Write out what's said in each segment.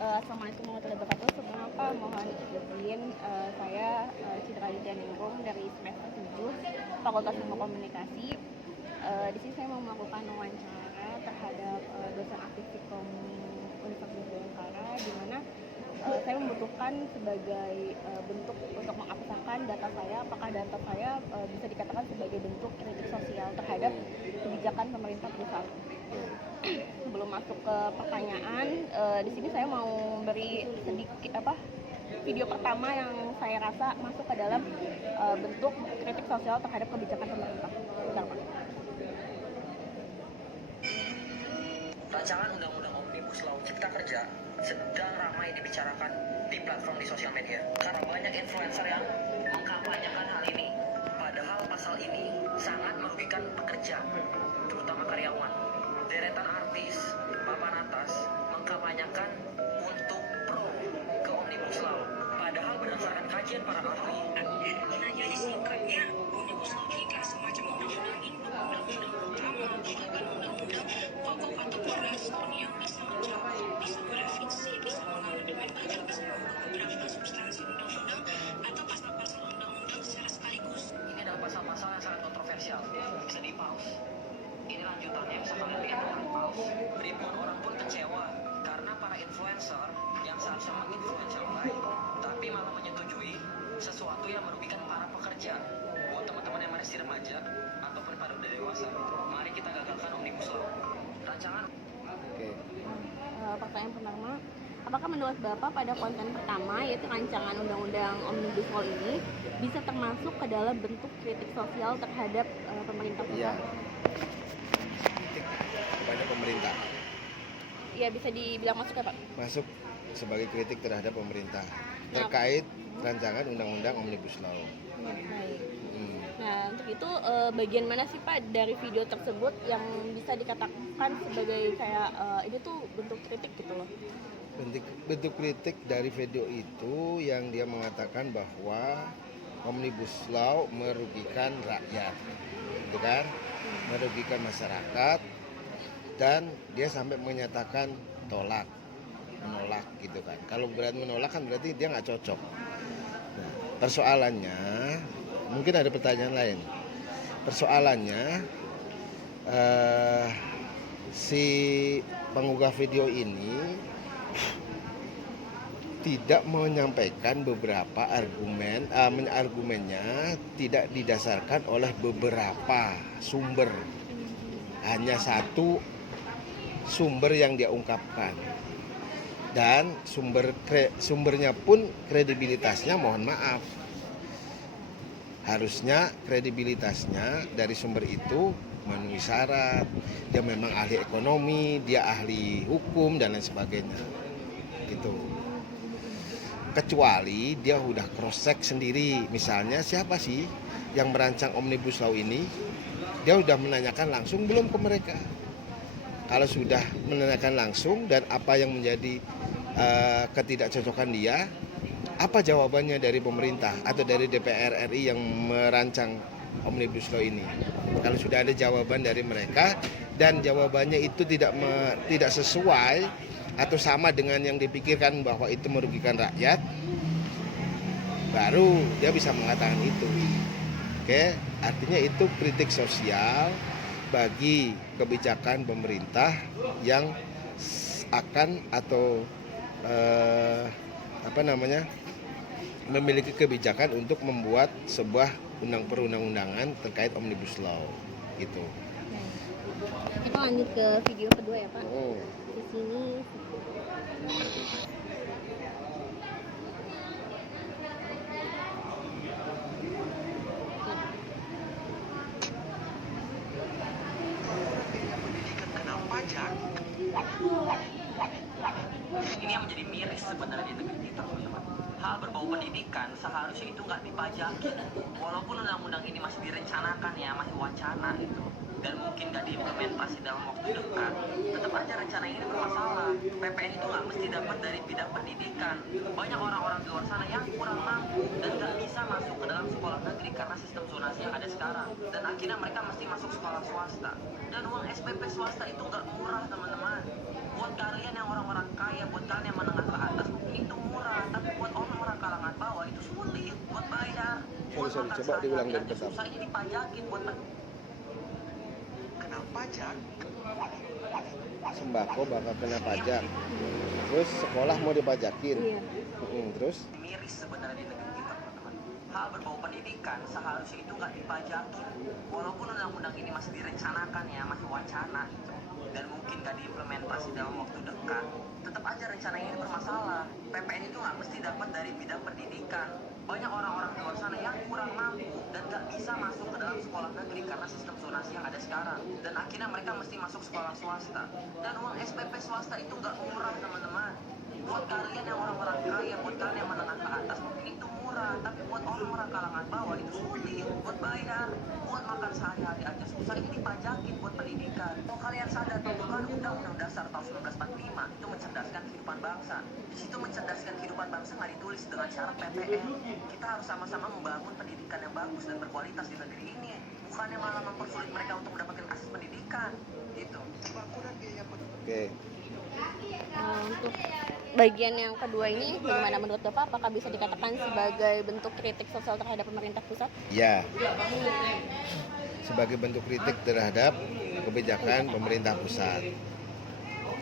Assalamualaikum warahmatullahi wabarakatuh. Sebelumnya mohon izin, saya Citra Aditya Ningrum dari semester 7 Fakultas Ilmu Komunikasi. Di sini saya mau melakukan wawancara terhadap dosen aktif Fikom Universitas Bayangkara, di mana saya membutuhkan sebagai bentuk untuk mengabsahkan data saya, apakah data saya bisa dikatakan sebagai bentuk kritik sosial terhadap kebijakan pemerintah pusat. Sebelum masuk ke pertanyaan, di sini saya mau beri sedikit video pertama yang saya rasa masuk ke dalam bentuk kritik sosial terhadap kebijakan pemerintah. Bentar, Pak. Rancangan Undang-Undang Omnibus Law Cipta Kerja sedang ramai dibicarakan di platform di sosial media karena banyak influencer yang mengkampanyekan hal ini. Padahal pasal ini sangat merugikan pekerja, terutama karyawan. Deretan artis, papan atas mengkampanyekan untuk pro ke Omnibus Law. Padahal berdasarkan kajian para ahli, jadi singkatnya Omnibus Law kita semacam undang-undang utama, bukan undang-undang pokok ataupun respon yang bisa menjawab, bisa merevisi, bisa mengamandemen, bahkan bisa mengubah beberapa substansi undang-undang atau pasal-pasal undang-undang secara sekaligus. ini adalah pasal-pasal yang sangat kontroversial, bisa di-pause. Ini lanjutannya, bisa kalian lihat orang pause. Ribuan orang pun kecewa karena para influencer yang seharusnya menginfluence yang baik, tapi malah menyetujui sesuatu yang merugikan para pekerja. Buat teman-teman yang masih remaja ataupun para udah dewasa, mari kita gagalkan Omnibus Law. Rancangan. Pertanyaan pertama, apakah menurut Bapak pada konten pertama, yaitu rancangan undang-undang Omnibus Law ini bisa termasuk ke dalam bentuk kritik sosial terhadap pemerintah pusat? Iya. Kritik kepada pemerintah. Iya, bisa dibilang masuk ya, Pak? Masuk sebagai kritik terhadap pemerintah terkait rancangan undang-undang Omnibus Law. Baik. Nah, untuk itu bagian mana sih Pak dari video tersebut yang bisa dikatakan sebagai kayak ini tuh bentuk kritik gitu loh? Bentuk kritik dari video itu yang dia mengatakan bahwa Omnibus Law merugikan rakyat, gitu kan? Merugikan masyarakat, dan dia sampai menyatakan menolak gitu kan. Kalau berarti menolak kan berarti dia nggak cocok. Nah, persoalannya mungkin ada pertanyaan lain. Persoalannya si pengunggah video ini tidak menyampaikan beberapa argumennya tidak didasarkan oleh beberapa sumber, hanya satu sumber yang dia ungkapkan, dan sumbernya pun kredibilitasnya mohon maaf, harusnya kredibilitasnya dari sumber itu memenuhi syarat, dia memang ahli ekonomi, dia ahli hukum dan lain sebagainya gitu. Kecuali dia udah cross check sendiri, misalnya siapa sih yang merancang Omnibus Law ini, dia udah menanyakan langsung belum ke mereka. Kalau sudah menanyakan langsung dan apa yang menjadi ketidakcocokan dia, apa jawabannya dari pemerintah atau dari DPR RI yang merancang Omnibus Law ini? Kalau sudah ada jawaban dari mereka dan jawabannya itu tidak sesuai atau sama dengan yang dipikirkan bahwa itu merugikan rakyat, baru dia bisa mengatakan itu. Oke, artinya itu kritik sosial bagi kebijakan pemerintah yang akan atau memiliki kebijakan untuk membuat sebuah perundang-undangan terkait Omnibus Law gitu. Kita lanjut ke video kedua ya Pak. Di sini Ini yang menjadi miris sebenarnya di negeri kita, teman-teman. Hal berbau pendidikan seharusnya itu nggak dipajaki. Walaupun undang-undang ini masih direncanakan ya, masih wacana gitu, dan mungkin nggak diimplementasi dalam waktu dekat, tetap aja rencana ini bermasalah. PPN itu nggak mesti dapat dari bidang pendidikan. Banyak orang-orang di luar sana yang kurang mampu dan nggak bisa masuk ke dalam sekolah negeri karena sistem zonasi yang ada sekarang. Dan akhirnya mereka mesti masuk sekolah swasta. Dan uang SPP swasta itu nggak murah, teman-teman. Buat kalian yang orang-orang kaya, buat kalian yang menengah ke sorry. Coba diulang dari pertama. Susah ini dipajakin buat kenapa pajak? Sembako bakal kena pajak. Terus sekolah mau dipajakin. Iya. Terus Miris sebenarnya di negeri kita, teman-teman. Hal berbau pendidikan seharusnya itu nggak dipajakin. Walaupun undang-undang ini masih direncanakan ya, masih wacana gitu. Dan mungkin nggak diimplementasi dalam waktu dekat. Tetap aja rencana ini bermasalah. PPN itu nggak mesti dapat dari bidang pendidikan. Banyak orang-orang di luar sana yang kurang mampu dan nggak bisa masuk ke dalam sekolah negeri karena sistem zonasi yang ada sekarang. Dan akhirnya mereka mesti masuk sekolah swasta. Dan uang SPP swasta itu nggak murah, teman-teman. Buat kalian yang orang-orang kaya, buat kalian yang menengah ke atas mungkin itu murah, tapi buat orang-orang kalangan bawah itu sulit buat bayar. Buat makan sehari-hari aja susah, ini dipajakin buat pendidikan. Kalau kalian sadar bahwa kan Undang-Undang Dasar tahun 1945 itu mencerdaskan kehidupan bangsa. Di situ mencerdaskan kehidupan bangsa nggak ditulis dengan syarat PTN. Kita harus sama-sama membangun pendidikan yang bagus dan berkualitas di negeri ini. Bukannya malah mempersulit mereka untuk mendapatkan akses pendidikan. Gitu. oke. Untuk bagian yang kedua ini, bagaimana menurut Bapak? Apakah bisa dikatakan sebagai bentuk kritik sosial terhadap pemerintah pusat? Ya. Sebagai bentuk kritik terhadap kebijakan pemerintah pusat.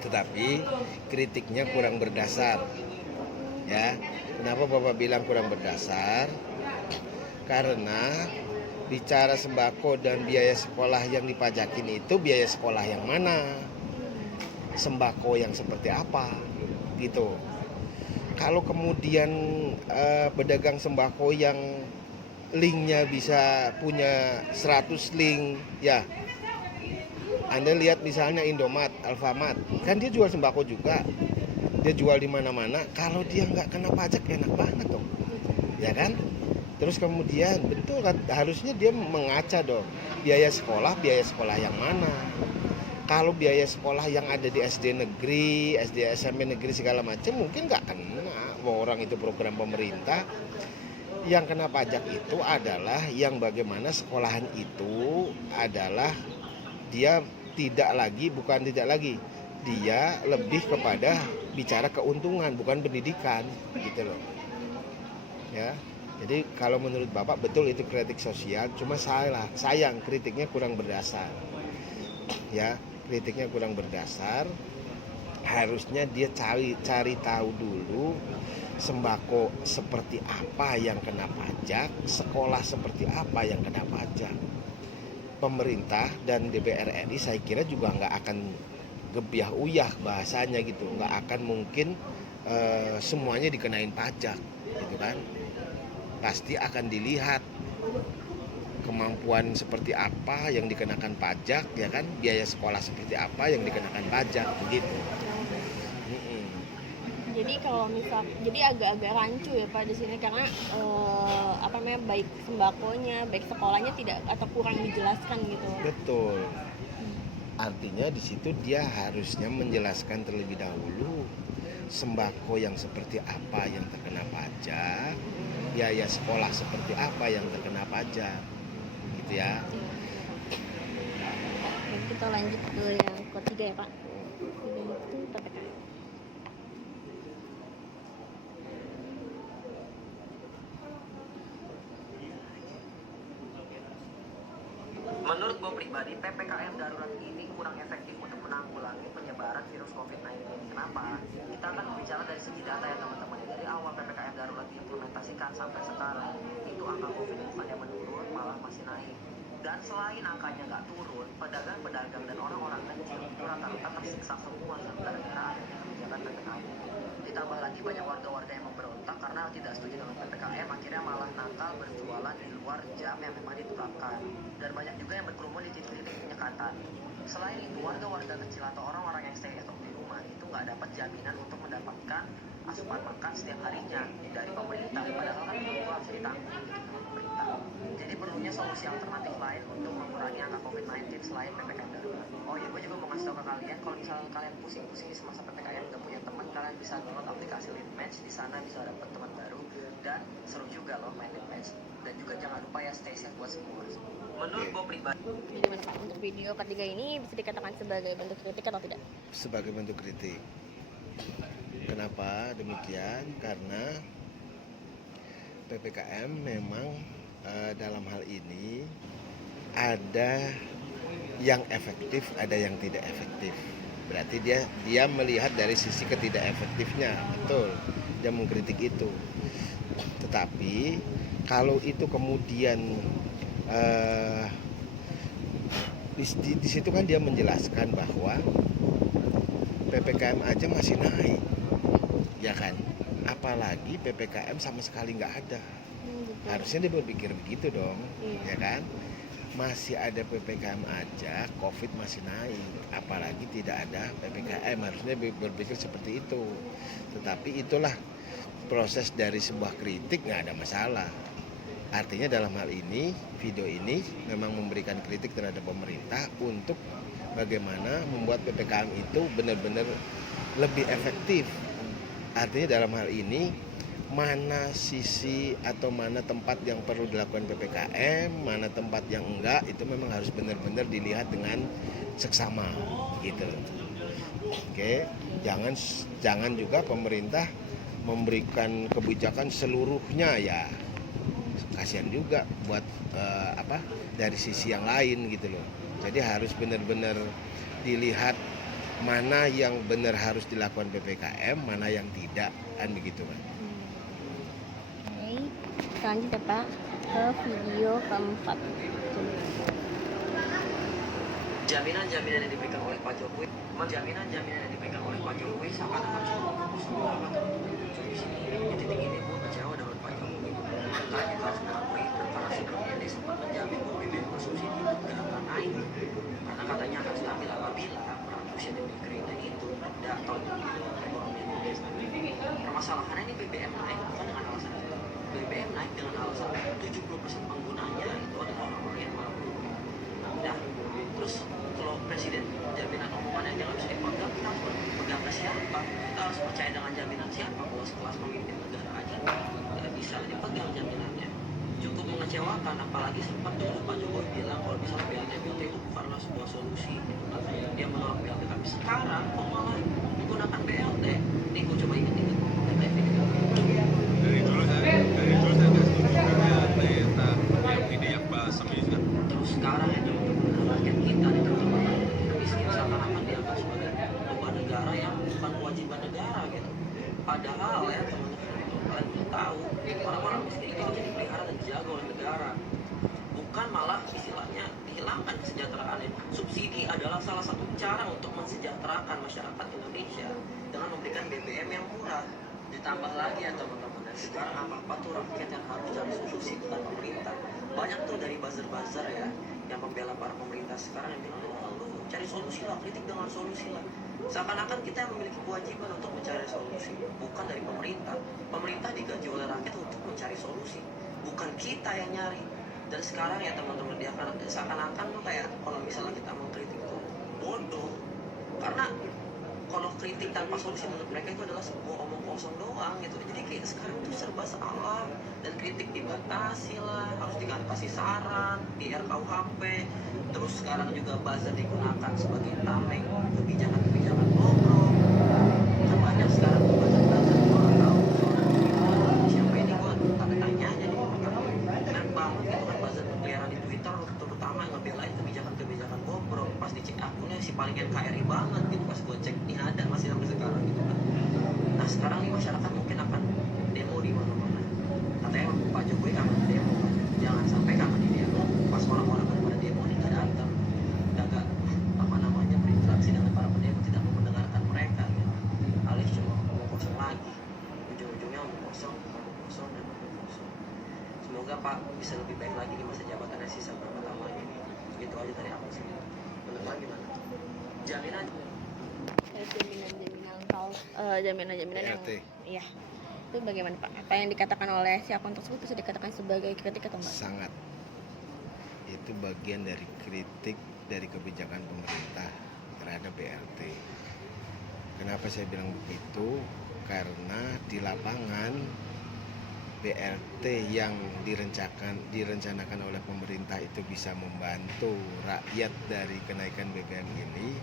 Tetapi kritiknya kurang berdasar. Ya. Kenapa Bapak bilang kurang berdasar? Karena bicara sembako dan biaya sekolah yang dipajakin itu biaya sekolah yang mana? Sembako yang seperti apa? Gitu. Kalau kemudian pedagang sembako yang linknya bisa punya 100 link, ya Anda lihat misalnya Indomaret, Alfamart, kan dia jual sembako juga, dia jual di mana-mana. Kalau dia nggak kena pajak enak banget dong, ya kan? Terus kemudian betul kan, harusnya dia mengaca dong, biaya sekolah yang mana? Kalau biaya sekolah yang ada di SD negeri, SD SMP negeri segala macam mungkin nggak kena. Orang itu program pemerintah. Yang kena pajak itu adalah yang bagaimana sekolahan itu adalah dia bukan tidak lagi, dia lebih kepada bicara keuntungan bukan pendidikan gitu loh. Ya. Jadi kalau menurut Bapak betul itu kritik sosial, cuma sayang kritiknya kurang berdasar. Ya. Kritiknya kurang berdasar. Harusnya dia cari tahu dulu sembako seperti apa yang kena pajak, sekolah seperti apa yang kena pajak. Pemerintah dan DPR RI saya kira juga nggak akan gebiah uyah bahasanya gitu, nggak akan mungkin semuanya dikenain pajak, gitu kan? Pasti akan dilihat kemampuan seperti apa yang dikenakan pajak, ya kan, biaya sekolah seperti apa yang dikenakan pajak, begitu. Jadi kalau jadi agak-agak rancu ya Pak di sini karena baik sembakonya, baik sekolahnya tidak atau kurang dijelaskan gitu. Betul. Artinya di situ dia harusnya menjelaskan terlebih dahulu sembako yang seperti apa yang terkena pajak, biaya sekolah seperti apa yang terkena pajak. Ya. Kita lanjut ke yang ketiga ya Pak. Itu PPKM. Menurut gue pribadi, PPKM darurat ini kurang efektif untuk menanggulangi penyebaran virus COVID-19. Kenapa? Kita akan berbicara dari segi data ya teman-teman. Dari awal PPKM darurat diimplementasikan sampai sekarang, itu angka COVID bukannya menurun, malah masih naik. Dan selain angkanya nggak turun, pedagang-pedagang dan orang-orang kecil itu rata-rata tersiksa semua gara-gara adanya kebijakan PPKM. Ditambah lagi banyak warga-warga yang memberontak karena tidak setuju dengan PPKM, akhirnya malah nakal berjualan di luar jam yang memang ditetapkan. Dan banyak juga yang berkerumun di titik-titik penyekatan. Selain itu, warga-warga kecil atau orang-orang yang stay at home di rumah itu nggak dapat jaminan untuk mendapatkan asupan makan setiap harinya dari pemerintah, padahal kan itu harus ditanggung sama pemerintah. Jadi perlunya solusi alternatif lain untuk mengurangi angka COVID-19 selain PPKM darurat. Oh iya, gue juga mau ngasih tau ke kalian, kalau misalnya kalian pusing-pusing di semasa PPKM nggak punya teman, kalian bisa download aplikasi Lead Match. Di sana bisa dapat teman baru dan seru juga loh main Lead Match. Dan juga jangan lupa ya stay safe buat semua. Menurut gue pribadi. Jadi gimana Pak untuk video ketiga ini bisa dikatakan sebagai bentuk kritik atau tidak? Sebagai bentuk kritik. Kenapa demikian? Karena PPKM memang dalam hal ini ada yang efektif, ada yang tidak efektif. Berarti dia melihat dari sisi ketidak efektifnya, betul. Dia mengkritik itu. Tetapi kalau itu kemudian di situ kan dia menjelaskan bahwa PPKM aja masih naik, ya kan? Apalagi PPKM sama sekali nggak ada. Harusnya dia berpikir begitu dong, ya kan? Masih ada PPKM aja, COVID masih naik, apalagi tidak ada PPKM, harusnya berpikir seperti itu. Tetapi itulah proses dari sebuah kritik, nggak ada masalah. Artinya dalam hal ini, video ini memang memberikan kritik terhadap pemerintah untuk bagaimana membuat PPKM itu benar-benar lebih efektif. Artinya dalam hal ini, mana sisi atau mana tempat yang perlu dilakukan PPKM, mana tempat yang enggak, itu memang harus benar-benar dilihat dengan seksama gitu. Oke, jangan juga pemerintah memberikan kebijakan seluruhnya, ya kasihan juga buat dari sisi yang lain gitu loh. Jadi harus benar-benar dilihat mana yang benar harus dilakukan PPKM, mana yang tidak, kan begitu kan. Selanjutnya Pak, ke video keempat. Jaminan-jaminan yang dipegang oleh Pak Jokowi, jaminan-jaminan yang dipegang oleh Pak Jokowi seakan-akan semua di sini di titik ini gue kecewa dengan Pak Jokowi. Makanya kita harus mengakui itu karena sebelumnya dia sempat menjamin bahwa BBM bersubsidi tidak akan naik karena katanya akan stabil apabila produksi dan kredit itu datang dari ekonomi Indonesia. Permasalahannya ini BBM naik bukan dengan alasan itu. BBM naik dengan alasan 70% penggunanya itu adalah orang-orang yang mampu. Nah, terus kalau presiden jaminan omongannya jangan bisa dipegang, kita harus pegang ke siapa? Kita harus percaya dengan jaminan siapa? Kalau sekelas pemimpin negara aja nggak bisa dipegang jaminannya. Cukup mengecewakan, apalagi sempat dulu Pak Jokowi bilang kalau misalnya BLT itu bukanlah sebuah solusi. Dia menolak BLT, tapi sekarang kok malah menggunakan BLT. Nih, gue coba inget-inget video. Dari dulu saya nggak setuju BLT, yang ini yang basem ini kan. Terus sekarang ya teman-teman rakyat kita di teman-teman miskin seakan-akan dianggap sebagai beban negara yang bukan kewajiban negara gitu. Padahal ya teman-teman, kalian perlu tahu orang-orang miskin itu jadi dipelihara dan dijaga oleh negara. Bukan malah istilahnya dihilangkan kesejahteraannya. Subsidi adalah salah satu cara untuk mensejahterakan masyarakat Indonesia dengan memberikan BBM yang murah. Ditambah lagi ya teman-teman, dan sekarang apa-apa tuh rakyat yang harus cari solusi bukan pemerintah. Banyak tuh dari buzzer-buzzer ya yang membela para pemerintah sekarang yang bilang, lu cari solusi lah, kritik dengan solusi lah. Seakan-akan kita yang memiliki kewajiban untuk mencari solusi, bukan dari pemerintah. Pemerintah digaji oleh rakyat untuk mencari solusi, bukan kita yang nyari. Dan sekarang ya teman-teman, dia seakan-akan tuh kayak kalau misalnya kita mengkritik tuh bodoh, karena kalau kritik tanpa solusi menurut mereka itu adalah sebuah omong kosong doang gitu. Jadi kayak sekarang tuh serba salah, dan kritik dibatasi lah, harus dikasih saran di RKUHP. Terus sekarang juga buzzer digunakan sebagai tameng kebijakan-kebijakan bobrok. Kan banyak sekarang tuh buzzer-buzzer orang tahu siapa ini, gue tanda tanya aja nih. Keren banget gitu kan buzzer berkeliaran di Twitter, terutama yang ngebelain kebijakan-kebijakan bobrok. Pas dicek akunnya si paling NKRI banget gitu, pas gue cek ini ada masih sampai sekarang gitu kan. Nah sekarang nih masyarakat mungkin akan demo di mana-mana. Katanya Pak Jokowi kangen demo, jangan sampai kangen di demo pas orang-orang pada demo ini nggak datang, nggak berinteraksi dengan para pendemo, tidak mau mendengarkan mereka gitu. Alias cuma ngomong kosong lagi, ujung-ujungnya ngomong kosong. Semoga Pak bisa lebih baik lagi di masa jabatannya sisa berapa tahun lagi. Gitu aja dari aku sih. Menurut Pak gimana? Jaminan Jaminan-jaminan yang BLT. iya. Itu bagaimana Pak? Apa yang dikatakan oleh si akun tersebut bisa dikatakan sebagai kritik atau enggak? Sangat. Itu bagian dari kritik dari kebijakan pemerintah terhadap BLT. Kenapa saya bilang begitu? Karena di lapangan BLT yang direncanakan oleh pemerintah itu bisa membantu rakyat dari kenaikan BBM ini,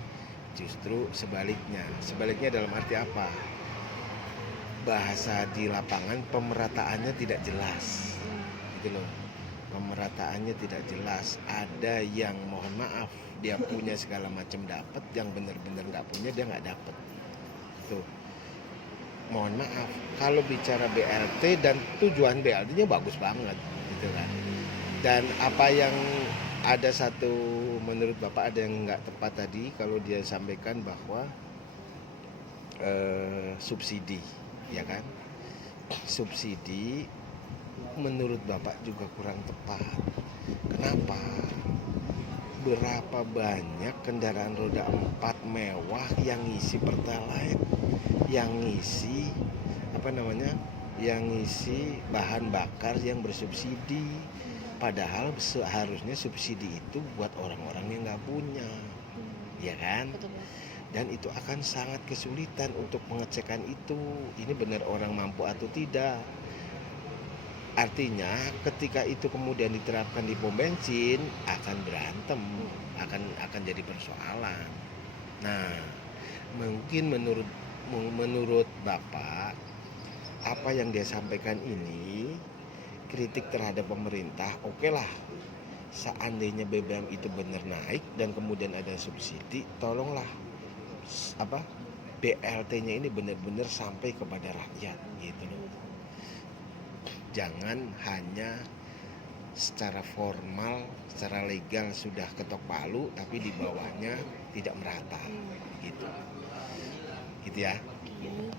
justru sebaliknya. Sebaliknya dalam arti apa? Bahasa di lapangan pemerataannya tidak jelas, gitu loh. pemerataannya tidak jelas. Ada yang mohon maaf dia punya segala macam dapat, yang benar-benar nggak punya dia nggak dapat. Tuh, mohon maaf. Kalau bicara BLT dan tujuan BLT-nya bagus banget, gitu kan. Dan apa yang ada satu menurut Bapak ada yang nggak tepat tadi kalau dia sampaikan bahwa subsidi, ya kan? Subsidi menurut Bapak juga kurang tepat. Kenapa? Berapa banyak kendaraan roda 4 mewah yang ngisi Pertalite, yang ngisi yang ngisi bahan bakar yang bersubsidi. Padahal seharusnya subsidi itu buat orang-orang yang nggak punya, ya kan? Betul, Mas. Dan itu akan sangat kesulitan untuk pengecekan itu. Ini benar orang mampu atau tidak. Artinya ketika itu kemudian diterapkan di pom bensin akan berantem, akan jadi persoalan. Nah, mungkin menurut Bapak apa yang dia sampaikan ini kritik terhadap pemerintah, oke lah. Seandainya BBM itu benar naik dan kemudian ada subsidi, tolonglah BLT-nya ini benar-benar sampai kepada rakyat gitu loh. Jangan hanya secara formal, secara legal sudah ketok palu tapi di bawahnya tidak merata gitu. Gitu ya. Ini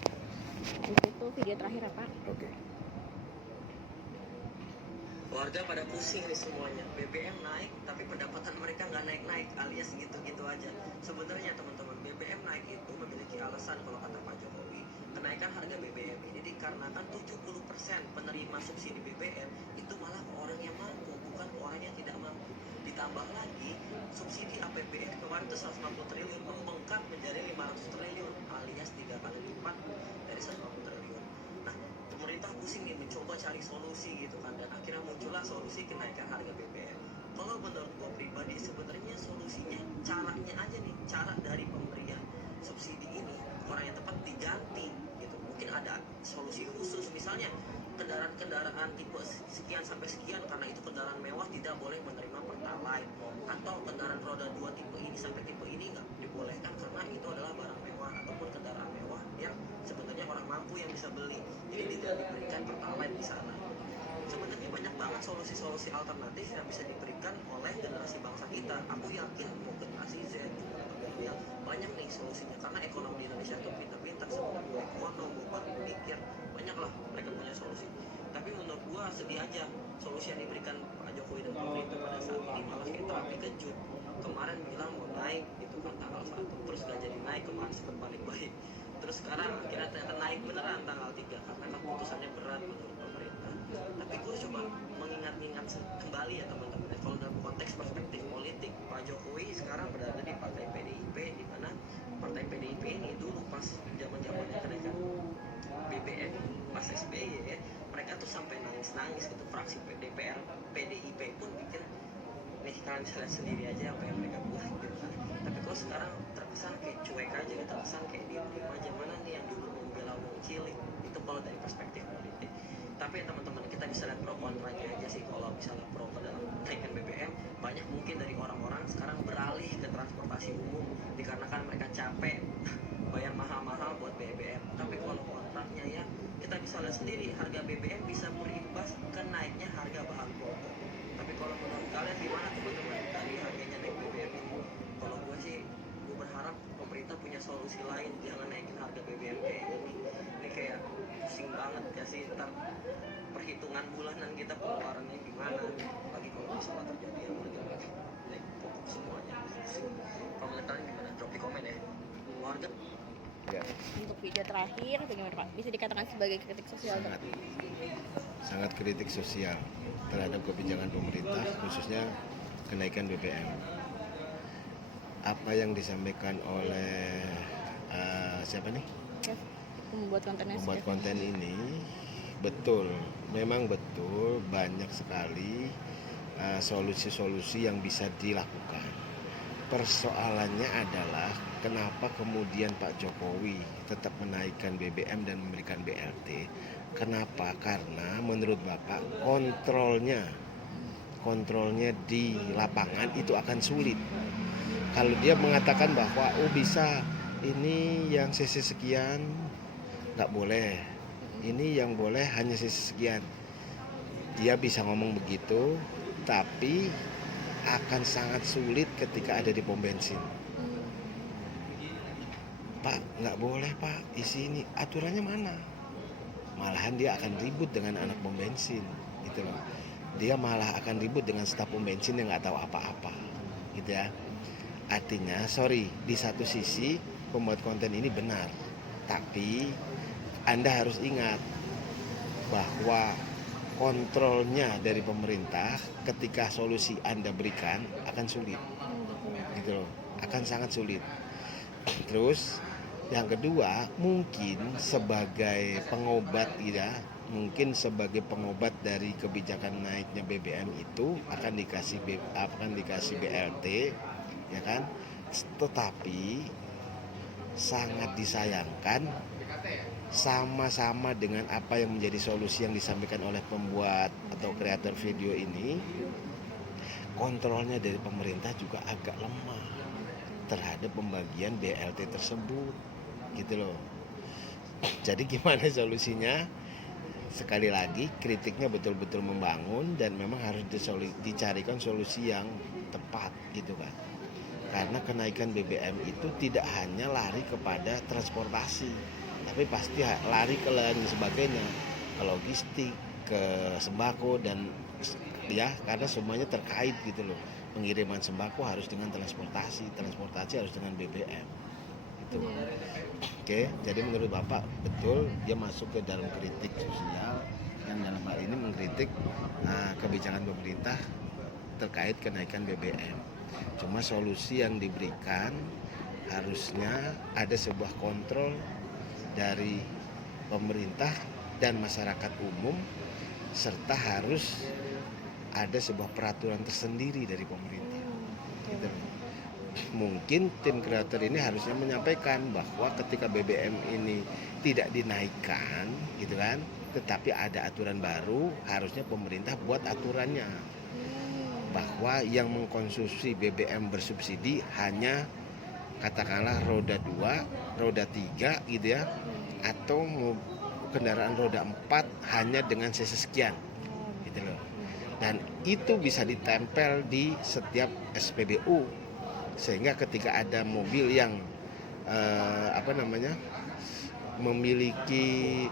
habis itu video terakhir apa? Oke. Warga pada pusing nih semuanya. BBM naik, tapi pendapatan mereka nggak naik-naik, alias gitu-gitu aja. Sebenarnya teman-teman, BBM naik itu memiliki alasan kalau kata Pak Jokowi. Kenaikan harga BBM ini dikarenakan 70% penerima subsidi BBM itu malah ke orang yang mampu, bukan ke orang yang tidak mampu. Ditambah lagi, subsidi APBN kemarin itu 150 triliun membengkak menjadi 500 triliun, alias 3 kali lipat dari 150 triliun. Nah, pemerintah pusing nih mencoba cari solusi gitu kan, dan akhirnya muncullah solusi kenaikan harga BBM. Kalau menurut gue pribadi sebenarnya solusinya caranya aja nih, cara dari pemberian subsidi ini orang yang tepat diganti gitu. Mungkin ada solusi khusus, misalnya kendaraan-kendaraan tipe sekian sampai sekian karena itu kendaraan mewah tidak boleh menerima Pertalite, atau kendaraan roda 2 tipe ini sampai tipe ini nggak dibolehkan karena itu adalah barang mewah, ataupun kendaraan mewah yang sebenarnya orang mampu yang bisa beli, jadi tidak diberikan Pertalite di sana. Sebenarnya banyak banget solusi-solusi alternatif yang bisa diberikan oleh generasi bangsa kita. Aku yakin mau generasi Z, yang banyak nih solusinya, karena ekonomi Indonesia itu pintar-pintar, sebenarnya ekonom, bukan mikir, banyak lah mereka punya solusi. Tapi menurut gua sedih aja solusi yang diberikan Pak Jokowi dan pemerintah pada saat ini malah kita kejut. Kemarin bilang mau naik gitu kan tanggal 1, terus gak jadi naik, kemarin sempat balik baik. Terus sekarang akhirnya ternyata naik beneran tanggal 3 karena keputusannya berat menurut pemerintah. Tapi gue coba mengingat-ingat kembali ya teman-teman, kalau dalam konteks perspektif politik, Pak Jokowi sekarang berada di partai PDIP, di mana partai PDIP ini dulu pas zaman-zamannya kenaikan BBM pas SBY ya, mereka tuh sampai nangis-nangis gitu, fraksi DPR PDIP pun bikin nih, kalian bisa lihat sendiri aja apa yang mereka buat gitu kan. Tapi kalau sekarang terkesan kayak cuek aja, terkesan kayak diem-diem aja. Mana nih yang dulu membela wong cilik, itu kalau dari perspektif politik. Tapi ya teman-teman, kita bisa lihat pro kontranya aja sih. Kalau misalnya pro ke dalam kenaikan BBM, banyak mungkin dari orang-orang sekarang beralih ke transportasi umum dikarenakan mereka capek bayar mahal-mahal buat BBM. Tapi kalau kontranya ya, kita bisa lihat sendiri, harga BBM bisa berimbas ke naiknya harga bahan pokok. Tapi kalau menurut kalian gimana teman-teman dari harganya naik BBM ini? Kalau gue sih, gue berharap pemerintah punya solusi lain, jangan naikin harga BBM kayak ini. Ini kayak pusing banget ya sih, ntar perhitungan bulanan kita pengeluarannya gimana, lagi kalau misalnya terjadi yang lagi naik pokok semuanya pusing. Kalau menurut kalian gimana? Drop di komen ya. Warga Ya, Untuk video terakhir, bagaimana Pak? Bisa dikatakan sebagai kritik sosial sangat, nggak? sangat kritik sosial terhadap kebijakan pemerintah, khususnya kenaikan BBM. Apa yang disampaikan oleh siapa nih? Ya, membuat kontennya Membuat seperti konten ini betul, memang betul banyak sekali solusi-solusi yang bisa dilakukan. Persoalannya adalah kenapa kemudian Pak Jokowi tetap menaikkan BBM dan memberikan BLT. Kenapa? Karena menurut Bapak kontrolnya kontrolnya di lapangan itu akan sulit. Kalau dia mengatakan bahwa bisa ini yang cc sekian nggak boleh, ini yang boleh hanya cc sekian, dia bisa ngomong begitu, tapi akan sangat sulit ketika ada di pom bensin. Pak, nggak boleh Pak, isi ini, aturannya mana? Malahan dia akan ribut dengan anak pom bensin, gitu loh. Dia malah akan ribut dengan staf pom bensin yang nggak tahu apa-apa, gitu ya. Artinya, di satu sisi pembuat konten ini benar, tapi Anda harus ingat bahwa kontrolnya dari pemerintah ketika solusi Anda berikan akan sulit, gitu loh, akan sangat sulit. Terus yang kedua, mungkin sebagai pengobat ya, mungkin sebagai pengobat dari kebijakan naiknya BBM itu akan dikasih BLT, ya kan? Tetapi sangat disayangkan sama-sama dengan apa yang menjadi solusi yang disampaikan oleh pembuat atau kreator video ini, kontrolnya dari pemerintah juga agak lemah terhadap pembagian BLT tersebut, gitu loh. Jadi gimana solusinya? Sekali lagi kritiknya betul-betul membangun dan memang harus dicarikan solusi yang tepat, gitu kan. Karena kenaikan BBM itu tidak hanya lari kepada transportasi, tapi pasti lari ke lain sebagainya, ke logistik, ke sembako dan ya, karena semuanya terkait, gitu loh. Pengiriman sembako harus dengan transportasi harus dengan BBM. Gitu. Oke, jadi menurut Bapak betul dia masuk ke dalam kritik sosial yang dalam hal ini mengkritik kebijakan pemerintah terkait kenaikan BBM. Cuma solusi yang diberikan harusnya ada sebuah kontrol dari pemerintah dan masyarakat umum, serta harus ada sebuah peraturan tersendiri dari pemerintah. Gitu. Mungkin tim kreator ini harusnya menyampaikan bahwa ketika BBM ini tidak dinaikkan, gitu kan, tetapi ada aturan baru, harusnya pemerintah buat aturannya bahwa yang mengkonsumsi BBM bersubsidi hanya katakanlah roda 2, roda 3 gitu ya, atau kendaraan roda 4 hanya dengan cc sekian, gitu loh. Dan itu bisa ditempel di setiap SPBU, sehingga ketika ada mobil yang memiliki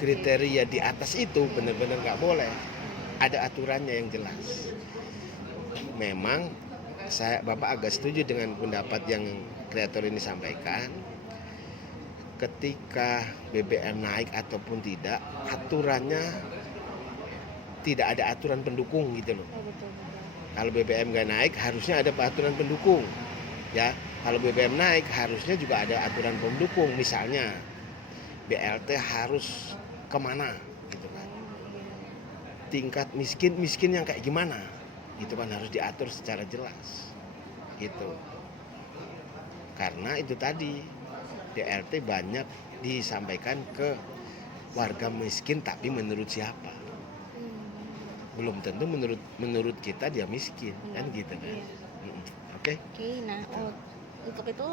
kriteria di atas itu, benar-benar nggak boleh, ada aturannya yang jelas. Memang Bapak agak setuju dengan pendapat yang kreator ini sampaikan, ketika BBM naik ataupun tidak, aturannya tidak ada aturan pendukung, gitu loh. Kalau BBM nggak naik harusnya ada aturan pendukung, ya. Kalau BBM naik harusnya juga ada aturan pendukung, misalnya BLT harus kemana, gitu kan. Tingkat miskin yang kayak gimana, gitu kan, harus diatur secara jelas, gitu. Karena itu tadi BLT banyak disampaikan ke warga miskin, tapi menurut siapa? Belum tentu menurut kita dia miskin, kan gitu kan. Oke. Nah untuk itu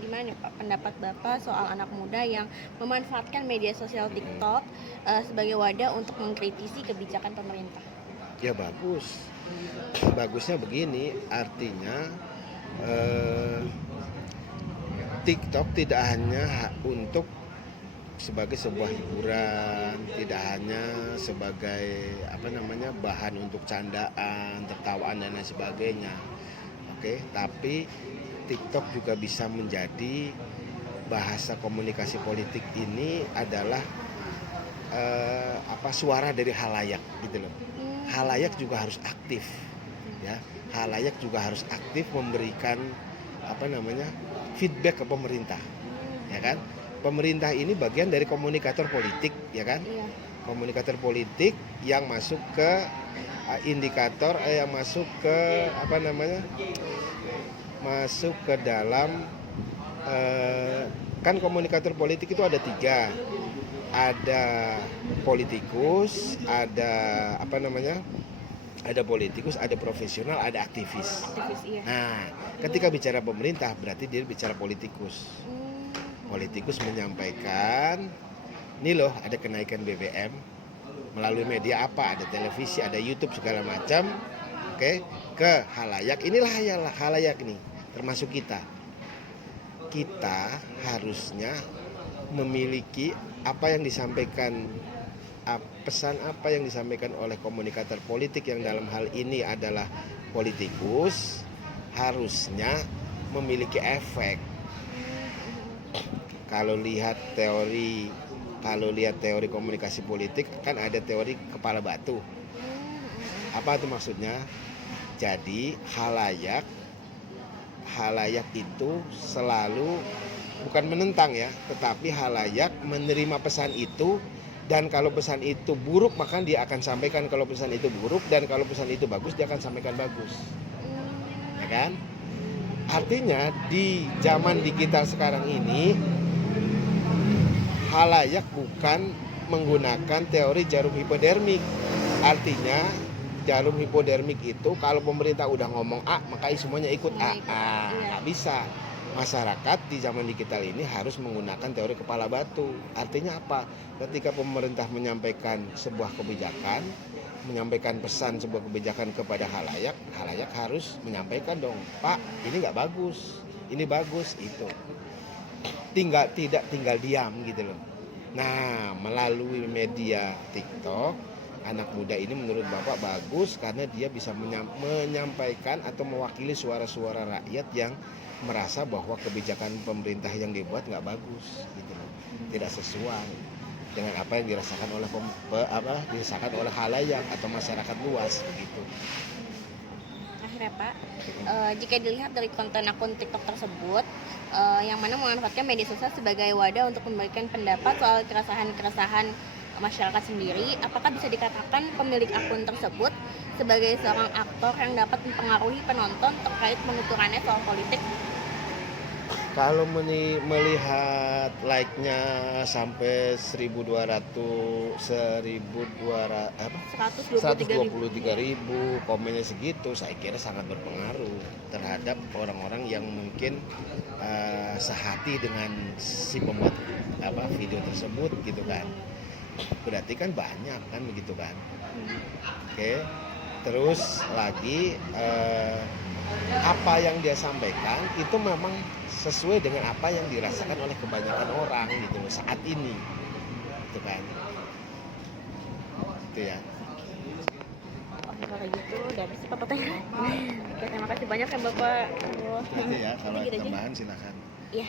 gimana nih Pak pendapat Bapak soal anak muda yang memanfaatkan media sosial TikTok sebagai wadah untuk mengkritisi kebijakan pemerintah? Ya bagus. Bagusnya begini, artinya TikTok tidak hanya untuk sebagai sebuah hiburan, tidak hanya sebagai bahan untuk candaan, tertawaan dan lain sebagainya. Oke, tapi TikTok juga bisa menjadi bahasa komunikasi politik ini adalah suara dari halayak, gitu loh. Halayak juga harus aktif, ya. Halayak juga harus aktif memberikan feedback ke pemerintah, ya kan? Pemerintah ini bagian dari komunikator politik, ya kan? Iya. Komunikator politik yang masuk ke indikator, yang masuk ke masuk ke dalam kan komunikator politik itu ada 3, ada politikus, ada ada politikus, ada profesional, ada aktivis. Aktivis, iya. Nah, ketika bicara pemerintah berarti dia bicara politikus. Politikus menyampaikan, ini loh ada kenaikan BBM melalui media apa, ada televisi, ada YouTube segala macam, oke, ke halayak. Inilah halayak nih, termasuk kita. Kita harusnya memiliki apa yang disampaikan, pesan apa yang disampaikan oleh komunikator politik yang dalam hal ini adalah politikus, harusnya memiliki efek. Kalau lihat teori komunikasi politik kan ada teori kepala batu. Apa itu maksudnya? Jadi halayak itu selalu bukan menentang ya, tetapi halayak menerima pesan itu, dan kalau pesan itu buruk maka dia akan sampaikan kalau pesan itu buruk, dan kalau pesan itu bagus dia akan sampaikan bagus. Ya kan? Artinya di zaman digital sekarang ini halayak bukan menggunakan teori jarum hipodermik. Artinya jarum hipodermik itu kalau pemerintah udah ngomong A maka semuanya ikut A. Nggak bisa. Masyarakat di zaman digital ini harus menggunakan teori kepala batu. Artinya apa? Ketika pemerintah menyampaikan sebuah kebijakan, menyampaikan pesan sebuah kebijakan kepada halayak harus menyampaikan dong, Pak, ini nggak bagus, ini bagus, itu. Tidak tinggal diam gitu loh. Nah, melalui media TikTok, anak muda ini menurut Bapak bagus karena dia bisa menyampaikan atau mewakili suara-suara rakyat yang merasa bahwa kebijakan pemerintah yang dibuat nggak bagus gitu loh. Tidak sesuai dengan apa yang dirasakan oleh halayak atau masyarakat luas begitu. Akhirnya Pak, jika dilihat dari konten akun TikTok tersebut, yang mana memanfaatkan media sosial sebagai wadah untuk memberikan pendapat soal keresahan masyarakat sendiri, apakah bisa dikatakan pemilik akun tersebut sebagai seorang aktor yang dapat mempengaruhi penonton terkait penuturannya soal politik? Kalau melihat like-nya sampai 123.000, komennya segitu, saya kira sangat berpengaruh terhadap orang-orang yang mungkin sehati dengan si pembuat video tersebut gitu kan. Berarti kan banyak kan begitu kan. Oke. Terus lagi apa yang dia sampaikan itu memang sesuai dengan apa yang dirasakan oleh kebanyakan orang gitu loh saat ini, gitu kan, itu ya. Oke, kalau gitu udah habis Pak pertanyaan. Oke, terima kasih banyak ya Bapak. Itu ya, kalau Gitu ada aja. tambahan silakan. Iya.